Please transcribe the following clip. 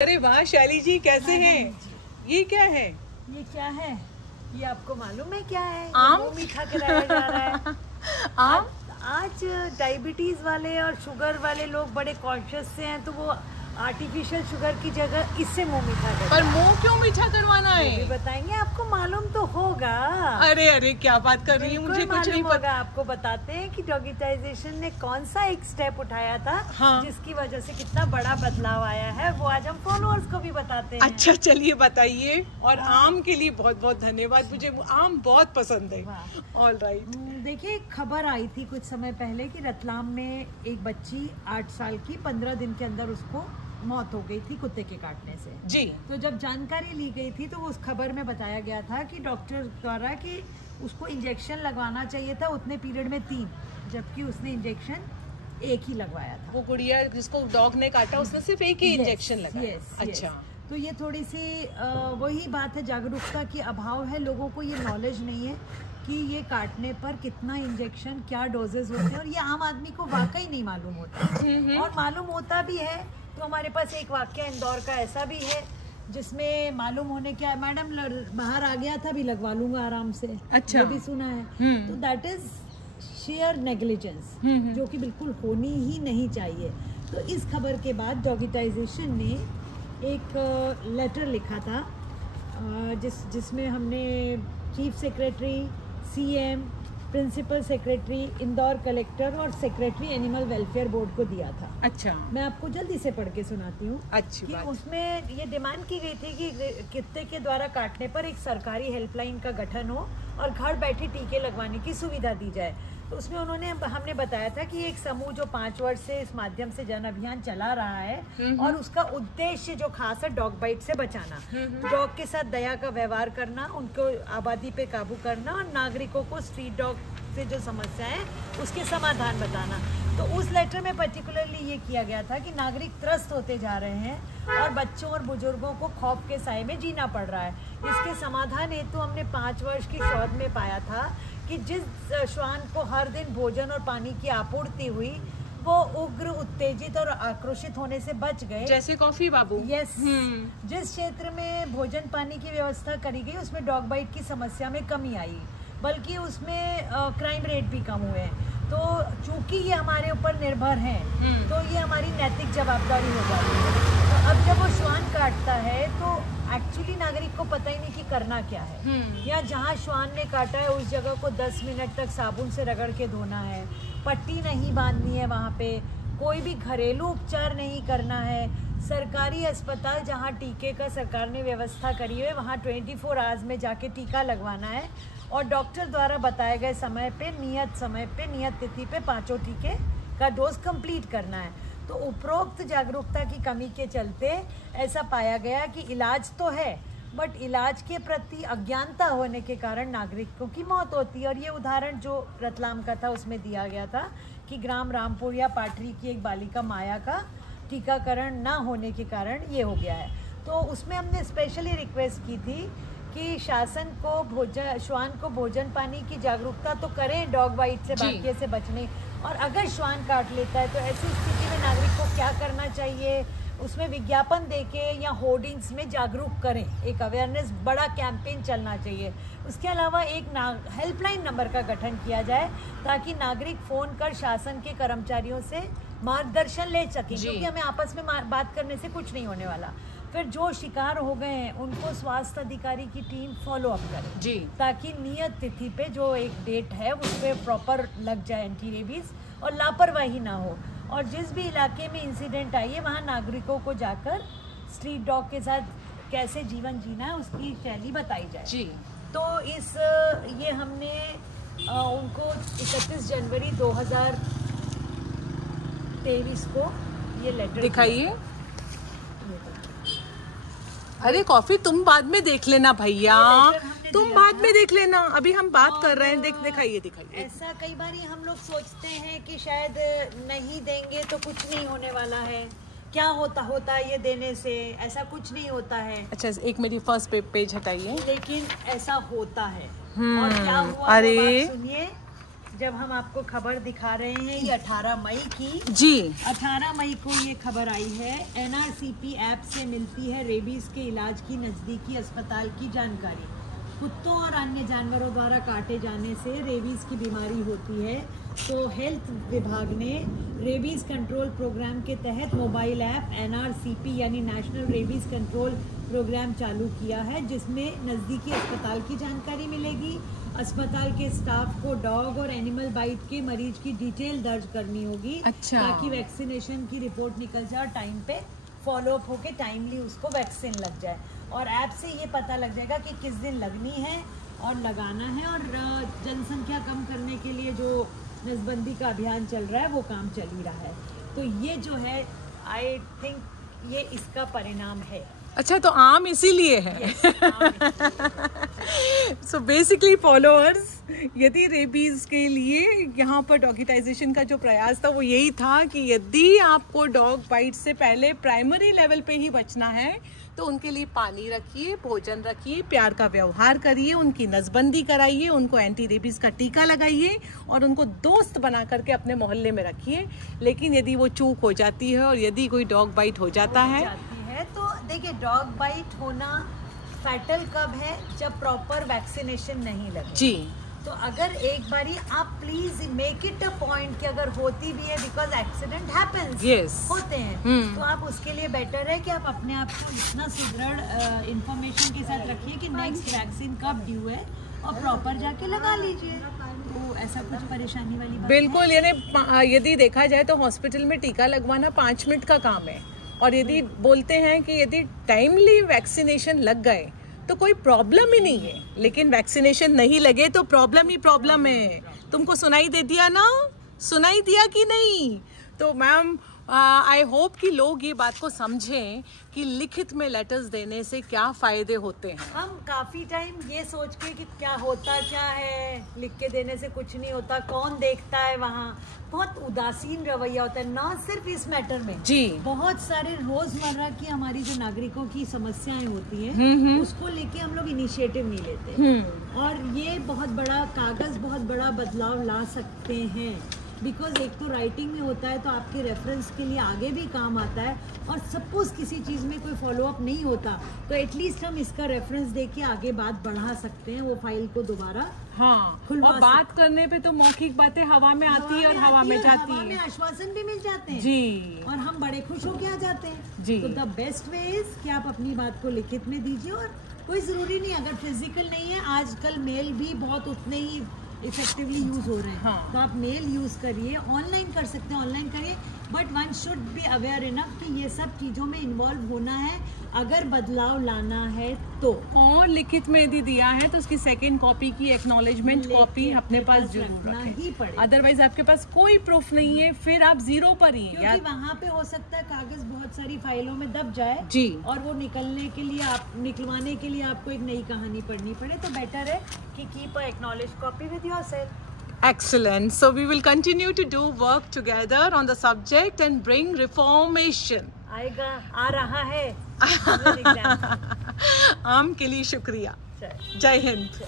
अरे वाह शैली जी, कैसे हैं? ये क्या है? ये क्या है? ये आपको मालूम है क्या है? आम? वो मीठा कराया जा रहा है। आम? आज डायबिटीज वाले और शुगर वाले लोग बड़े कॉन्शियस से हैं, तो वो आर्टिफिशियल शुगर की जगह इससे मुंह मीठा करते हैं। पर मुंह क्यों मीठा करवाना है? भी बताएंगे, आपको मालूम तो होगा। अरे अरे क्या बात कर रही है, मुझे कुछ नहीं पता। आपको बताते हैं कि डॉगिटाइजेशन ने कौन सा एक स्टेप उठाया था, हाँ। जिसकी वजह से कितना बड़ा बदलाव आया है, वो आज हम फॉलोअर्स को भी बताते हैं। अच्छा चलिए बताइए। और आम के लिए बहुत बहुत धन्यवाद, मुझे आम बहुत पसंद है। All right. देखिए, खबर आई थी कुछ समय पहले कि रतलाम में एक बच्ची 8 साल की 15 दिन के अंदर उसको मौत हो गई थी कुत्ते के काटने से। जी। तो जब जानकारी ली गई थी तो उस खबर में बताया गया था कि डॉक्टर द्वारा कि उसको इंजेक्शन लगवाना चाहिए था उतने पीरियड में 3, जबकि उसने इंजेक्शन 1 ही लगवाया था। वो गुड़िया जिसको डॉग ने काटा उसने सिर्फ एक ही इंजेक्शन लगाया। अच्छा। तो ये थोड़ी सी वही बात है, जागरूकता की अभाव है। लोगों को ये नॉलेज नहीं है कि ये काटने पर कितना इंजेक्शन, क्या डोजेज होते हैं, और ये आम आदमी को वाकई नहीं मालूम होता। और मालूम होता भी है तो हमारे पास एक वाकया इंदौर का ऐसा भी है जिसमें मालूम होने क्या, मैडम बाहर आ गया था, भी लगवा लूंगा आराम से। अच्छा। ये भी सुना है। तो दैट इज शेयर नेग्लिजेंस, जो कि बिल्कुल होनी ही नहीं चाहिए। तो इस खबर के बाद डॉगिटाइजेशन ने एक लेटर लिखा था, जिसमें हमने chief secretary, CM, principal secretary, Indore collector और सेक्रेटरी एनिमल वेलफेयर बोर्ड को दिया था। अच्छा। मैं आपको जल्दी से पढ़ के सुनाती हूँ। अच्छी कि बात। उसमें ये डिमांड की गई थी कि कुत्ते के द्वारा काटने पर एक सरकारी हेल्पलाइन का गठन हो और घर बैठे टीके लगवाने की सुविधा दी जाए। तो उसमें हमने बताया था कि एक समूह जो 5 वर्ष से इस माध्यम से जन अभियान चला रहा है और उसका उद्देश्य जो खास है डॉग बाइट से बचाना, डॉग के साथ दया का व्यवहार करना, उनको आबादी पे काबू करना और नागरिकों को स्ट्रीट डॉग से जो समस्या है उसके समाधान बताना। तो उस लेटर में पर्टिकुलरली ये किया गया था कि नागरिक त्रस्त होते जा रहे हैं और बच्चों और बुजुर्गों को खौफ के साए में जीना पड़ रहा है। इसके समाधान हेतु हमने 5 वर्ष की शोध में पाया था कि जिस श्वान को हर दिन भोजन और पानी की आपूर्ति हुई, वो उग्र, उत्तेजित और आक्रोशित होने से बच गए। जैसे कॉफी बाबू। यस। जिस क्षेत्र में भोजन पानी की व्यवस्था करी गई उसमें डॉग बाइट की समस्या में कमी आई, बल्कि उसमें क्राइम रेट भी कम हुए। तो चूंकि ये हमारे ऊपर निर्भर है, तो ये हमारी नैतिक जवाबदारी हो जाती है। तो अब जब वो श्वान काटता है तो एक्चुअली नागरिक को पता ही नहीं कि करना क्या है। या जहाँ श्वान ने काटा है उस जगह को 10 मिनट तक साबुन से रगड़ के धोना है, पट्टी नहीं बांधनी है, वहाँ पे कोई भी घरेलू उपचार नहीं करना है। सरकारी अस्पताल जहाँ टीके का सरकार ने व्यवस्था करी है वहाँ 24 आवर्स में जाके टीका लगवाना है और डॉक्टर द्वारा बताए गए समय पे, नियत तिथि पे 5 टीके का डोज कंप्लीट करना है। तो उपरोक्त जागरूकता की कमी के चलते ऐसा पाया गया कि इलाज तो है, बट इलाज के प्रति अज्ञानता होने के कारण नागरिकों की मौत होती है। और ये उदाहरण जो रतलाम का था उसमें दिया गया था कि ग्राम रामपुर या पाटरी की एक बालिका माया का टीकाकरण ना होने के कारण ये हो गया है। तो उसमें हमने स्पेशली रिक्वेस्ट की थी कि शासन को श्वान को भोजन पानी की जागरूकता तो करें डॉग बाइट से, बाकी से बचने। और अगर श्वान काट लेता है तो ऐसी स्थिति में नागरिक को क्या करना चाहिए, उसमें विज्ञापन देके या होर्डिंग्स में जागरूक करें। एक अवेयरनेस बड़ा कैंपेन चलना चाहिए। उसके अलावा एक हेल्पलाइन नंबर का गठन किया जाए ताकि नागरिक फ़ोन कर शासन के कर्मचारियों से मार्गदर्शन ले सकें, क्योंकि हमें आपस में बात करने से कुछ नहीं होने वाला। फिर जो शिकार हो गए हैं उनको स्वास्थ्य अधिकारी की टीम फॉलो अप करे जी, ताकि नियत तिथि पे जो एक डेट है उस पर प्रॉपर लग जाए एंटी रेबीज और लापरवाही ना हो। और जिस भी इलाके में इंसिडेंट आई है वहाँ नागरिकों को जाकर स्ट्रीट डॉग के साथ कैसे जीवन जीना है उसकी शैली बताई जाए जी। तो ये हमने उनको 31 जनवरी 2023 को ये लेटर दिखाइए। अरे कॉफी तुम बाद में देख लेना भैया, तुम बाद में देख लेना, अभी हम बात कर रहे हैं। दिखाइए। ऐसा कई बार हम लोग सोचते हैं कि शायद नहीं देंगे तो कुछ नहीं होने वाला है, क्या होता है ये देने से, ऐसा कुछ नहीं होता है। अच्छा, एक मेरी फर्स्ट पेज हटाइए। लेकिन ऐसा होता है। और क्या हुआ, अरे सुनिए। जब हम आपको खबर दिखा रहे हैं ये 18 मई की जी। 18 मई को ये खबर आई है। NRCP ऐप से मिलती है रेबीज के इलाज की नज़दीकी अस्पताल की जानकारी। कुत्तों और अन्य जानवरों द्वारा काटे जाने से रेबीज की बीमारी होती है, तो हेल्थ विभाग ने रेबीज कंट्रोल प्रोग्राम के तहत मोबाइल ऐप NRCP यानी नेशनल रेबीज कंट्रोल प्रोग्राम चालू किया है, जिसमें नज़दीकी अस्पताल की जानकारी मिलेगी। अस्पताल के स्टाफ को डॉग और एनिमल बाइट के मरीज की डिटेल दर्ज करनी होगी। अच्छा। ताकि वैक्सीनेशन की रिपोर्ट निकल जाए और टाइम पे फॉलोअप होके टाइमली उसको वैक्सीन लग जाए। और ऐप से ये पता लग जाएगा कि किस दिन लगनी है और लगाना है। और जनसंख्या कम करने के लिए जो नसबंदी का अभियान चल रहा है वो काम चल ही रहा है। तो ये जो है आई थिंक ये इसका परिणाम है। अच्छा, तो आम इसीलिए है। सो बेसिकली फॉलोअर्स, यदि रेबीज के लिए यहाँ पर डॉगिटाइजेशन का जो प्रयास था वो यही था कि यदि आपको डॉग बाइट से पहले प्राइमरी लेवल पे ही बचना है तो उनके लिए पानी रखिए, भोजन रखिए, प्यार का व्यवहार करिए, उनकी नसबंदी कराइए, उनको एंटी रेबीज का टीका लगाइए और उनको दोस्त बना करके अपने मोहल्ले में रखिए। लेकिन यदि वो चूक हो जाती है और यदि कोई डॉग बाइट हो जाता है तो देखिए, डॉग बाइट होना फैटल कब है? जब प्रॉपर वैक्सीनेशन नहीं लगे। जी। तो अगर एक बारी आप please make it a point कि अगर होती भी है, बिकॉज एक्सीडेंट हैपेंस, होते हैं, तो आप उसके लिए बेटर है कि आप अपने आप को इतना सुदृढ़ इंफॉर्मेशन के साथ रखिए कि नेक्स्ट वैक्सीन कब ड्यू है और प्रॉपर जाके लगा लीजिए। तो ऐसा कुछ परेशानी वाली बात बिल्कुल। यानी यदि देखा जाए तो हॉस्पिटल में टीका लगवाना 5 मिनट का काम है, और यदि बोलते हैं कि यदि टाइमली वैक्सीनेशन लग गए तो कोई प्रॉब्लम ही नहीं है, लेकिन वैक्सीनेशन नहीं लगे तो प्रॉब्लम ही प्रॉब्लम है। तुमको सुनाई दे दिया ना? सुनाई दिया कि नहीं? तो मैम आई होप कि लोग ये बात को समझें कि लिखित में लेटर्स देने से क्या फायदे होते हैं। हम काफी टाइम ये सोच के कि क्या होता क्या है, लिख के देने से कुछ नहीं होता, कौन देखता है वहाँ, बहुत उदासीन रवैया होता है। ना सिर्फ इस मैटर में जी, बहुत सारे रोजमर्रा की हमारी जो नागरिकों की समस्याएं होती हैं उसको लेके हम लोग इनिशिएटिव नहीं लेते। और ये बहुत बड़ा कागज बहुत बड़ा बदलाव ला सकते हैं, बिकॉज एक तो राइटिंग में होता है तो आपके रेफरेंस के लिए आगे भी काम आता है। और सपोज किसी चीज़ में कोई फॉलोअप नहीं होता तो एटलीस्ट हम इसका रेफरेंस दे के आगे बात बढ़ा सकते हैं, वो फाइल को दोबारा और बात करने पे तो मौखिक बातें हवा में आती है और हवा में जाती है, हवा में आश्वासन भी मिल जाते हैं जी, और हम बड़े खुश होके आ जाते हैं जी। तो द बेस्ट वे इज कि आप अपनी बात को लिखित में दीजिए। और कोई ज़रूरी नहीं, अगर फिजिकल नहीं है, आजकल मेल भी बहुत उतने ही इफेक्टिवली यूज हो रहे हैं, तो आप मेल यूज करिए, ऑनलाइन कर सकते हैं, ऑनलाइन करिए, but one should be aware enough कि ये सब चीज़ों में इन्वॉल्व होना है अगर बदलाव लाना है तो। और लिखित में यदि दिया है तो उसकी सेकेंड कॉपी की एक्नॉलेजमेंट कॉपी अपने पास जरूर रखें, अदरवाइज आपके पास कोई प्रूफ नहीं है, फिर आप जीरो पर ही हैं। क्योंकि वहाँ पे हो सकता है कागज बहुत सारी फाइलों में दब जाए जी, और वो निकलवाने के लिए आपको एक नई कहानी पढ़नी पड़े। तो बेटर है कि keep a acknowledge copy with yourself. Excellent. So we will continue to do work together on the subject and bring reformation. आएगा, आ रहा है। आम के लिए शुक्रिया। जय हिंद।